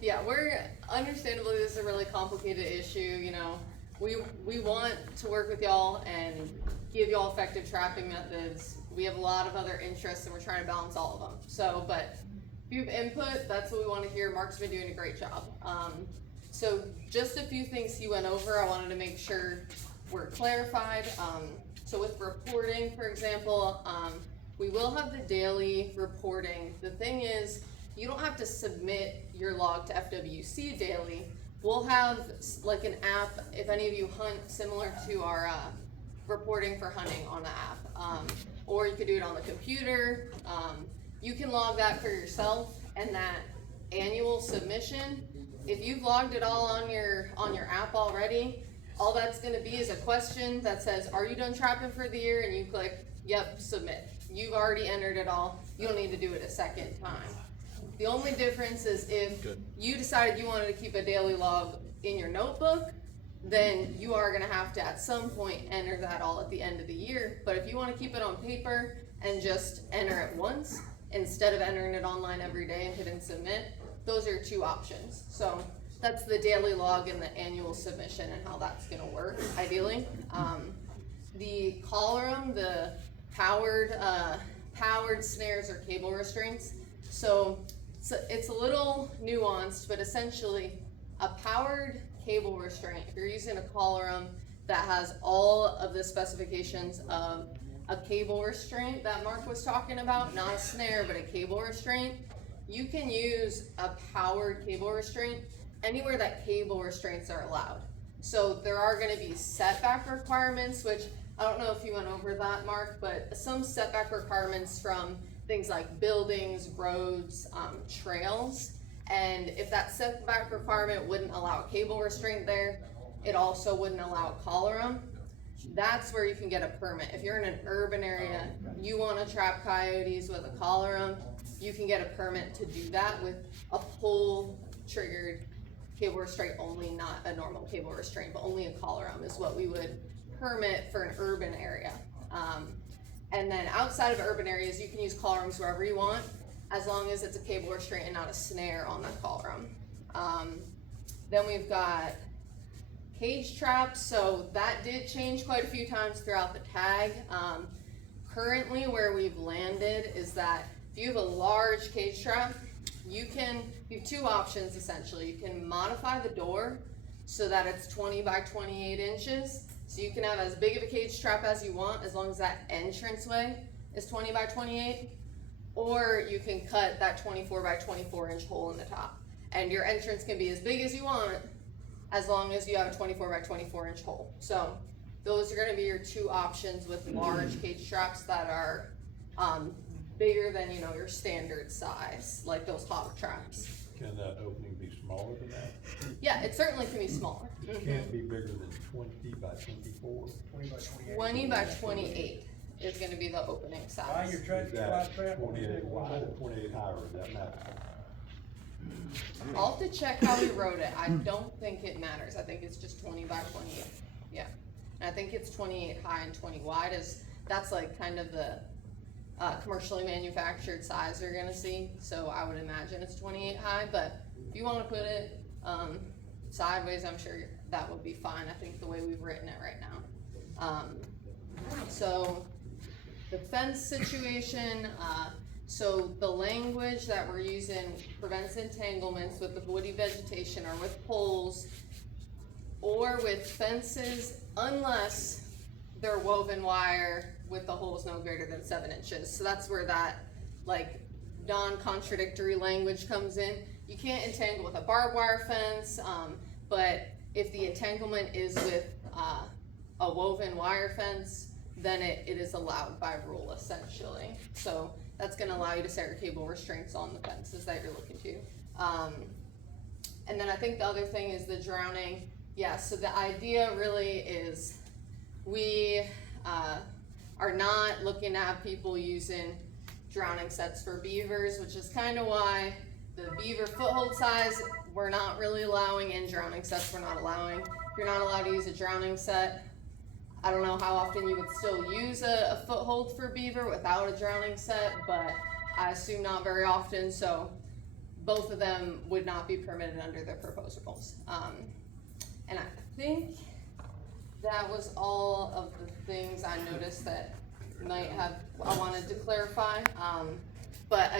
Yeah, we're understandably this is a really complicated issue. You know, we want to work with y'all and give y'all effective trapping methods. We have a lot of other interests, and we're trying to balance all of them. So, but if you have input, that's what we want to hear. Mark's been doing a great job. So just a few things he went over. I wanted to make sure we're clarified. So with reporting, for example, we will have the daily reporting. The thing is, you don't have to submit your log to FWC daily. We'll have like an app, if any of you hunt, similar to our reporting for hunting on the app. Or you could do it on the computer. You can log that for yourself, and that annual submission, if you've logged it all on your app already, all that's gonna be is a question that says, are you done trapping for the year? And you click, yep, submit. You've already entered it all. You don't need to do it a second time. The only difference is if you decided you wanted to keep a daily log in your notebook, then you are gonna have to at some point enter that all at the end of the year. But if you wanna keep it on paper and just enter it once, instead of entering it online every day and hitting submit, those are your two options. So that's the daily log and the annual submission and how that's gonna work, ideally. The collar, the powered snares or cable restraints. So it's a little nuanced, but essentially a powered cable restraint, if you're using a collar that has all of the specifications of a cable restraint that Mark was talking about, not a snare, but a cable restraint, you can use a powered cable restraint anywhere that cable restraints are allowed. So there are gonna be setback requirements, which I don't know if you went over that, Mark, but some setback requirements from things like buildings, roads, trails. And if that setback requirement wouldn't allow a cable restraint there, it also wouldn't allow a collar. That's where you can get a permit. If you're in an urban area, you wanna trap coyotes with a collar, you can get a permit to do that with a pull triggered cable restraint only, not a normal cable restraint, but only a collar is what we would permit for an urban area. And then outside of urban areas, you can use collar wherever you want, as long as it's a cable restraint and not a snare on that collar. Then we've got cage traps. So that did change quite a few times throughout the tag. Currently where we've landed is that if you have a large cage trap, you have two options essentially. You can modify the door so that it's 20 by 28 inches. So you can have as big of a cage trap as you want, as long as that entranceway is 20 by 28, or you can cut that 24 by 24 inch hole in the top. And your entrance can be as big as you want, as long as you have a 24 by 24 inch hole. So those are gonna be your two options with large cage traps that are bigger than, you know, your standard size, like those hog traps. Can that opening be smaller than that? Yeah, it certainly can be smaller. It can't be bigger than 20 by 24? 20 by 28. 20 by 28 is gonna be the opening Why size. you're trying Is to that trap? 28 wide or 28 high, or does that matter? I'll have to check how we wrote it. I don't think it matters. I think it's just 20 by 28. Yeah. And I think it's 28 high and 20 wide that's like kind of the commercially manufactured size you're gonna see. So I would imagine it's 28 high, but if you wanna put it sideways, I'm sure that would be fine. I think the way we've written it right now. So the fence situation, so the language that we're using prevents entanglements with the woody vegetation or with poles or with fences unless they're woven wire with the holes no greater than 7 inches. So that's where that like non-contradictory language comes in. You can't entangle with a barbed wire fence, but if the entanglement is with a woven wire fence, then it is allowed by rule essentially. So that's gonna allow you to set your cable restraints on the fences that you're looking to. And then I think the other thing is the drowning. Yeah, so the idea really is we are not looking to have people using drowning sets for beavers, which is kind of why the beaver foothold size we're not really allowing, and drowning sets we're not allowing. If you're not allowed to use a drowning set, I don't know how often you would still use a foothold for beaver without a drowning set, but I assume not very often. So both of them would not be permitted under the proposed rules. And I think that was all of the things I noticed that might have, I wanted to clarify. But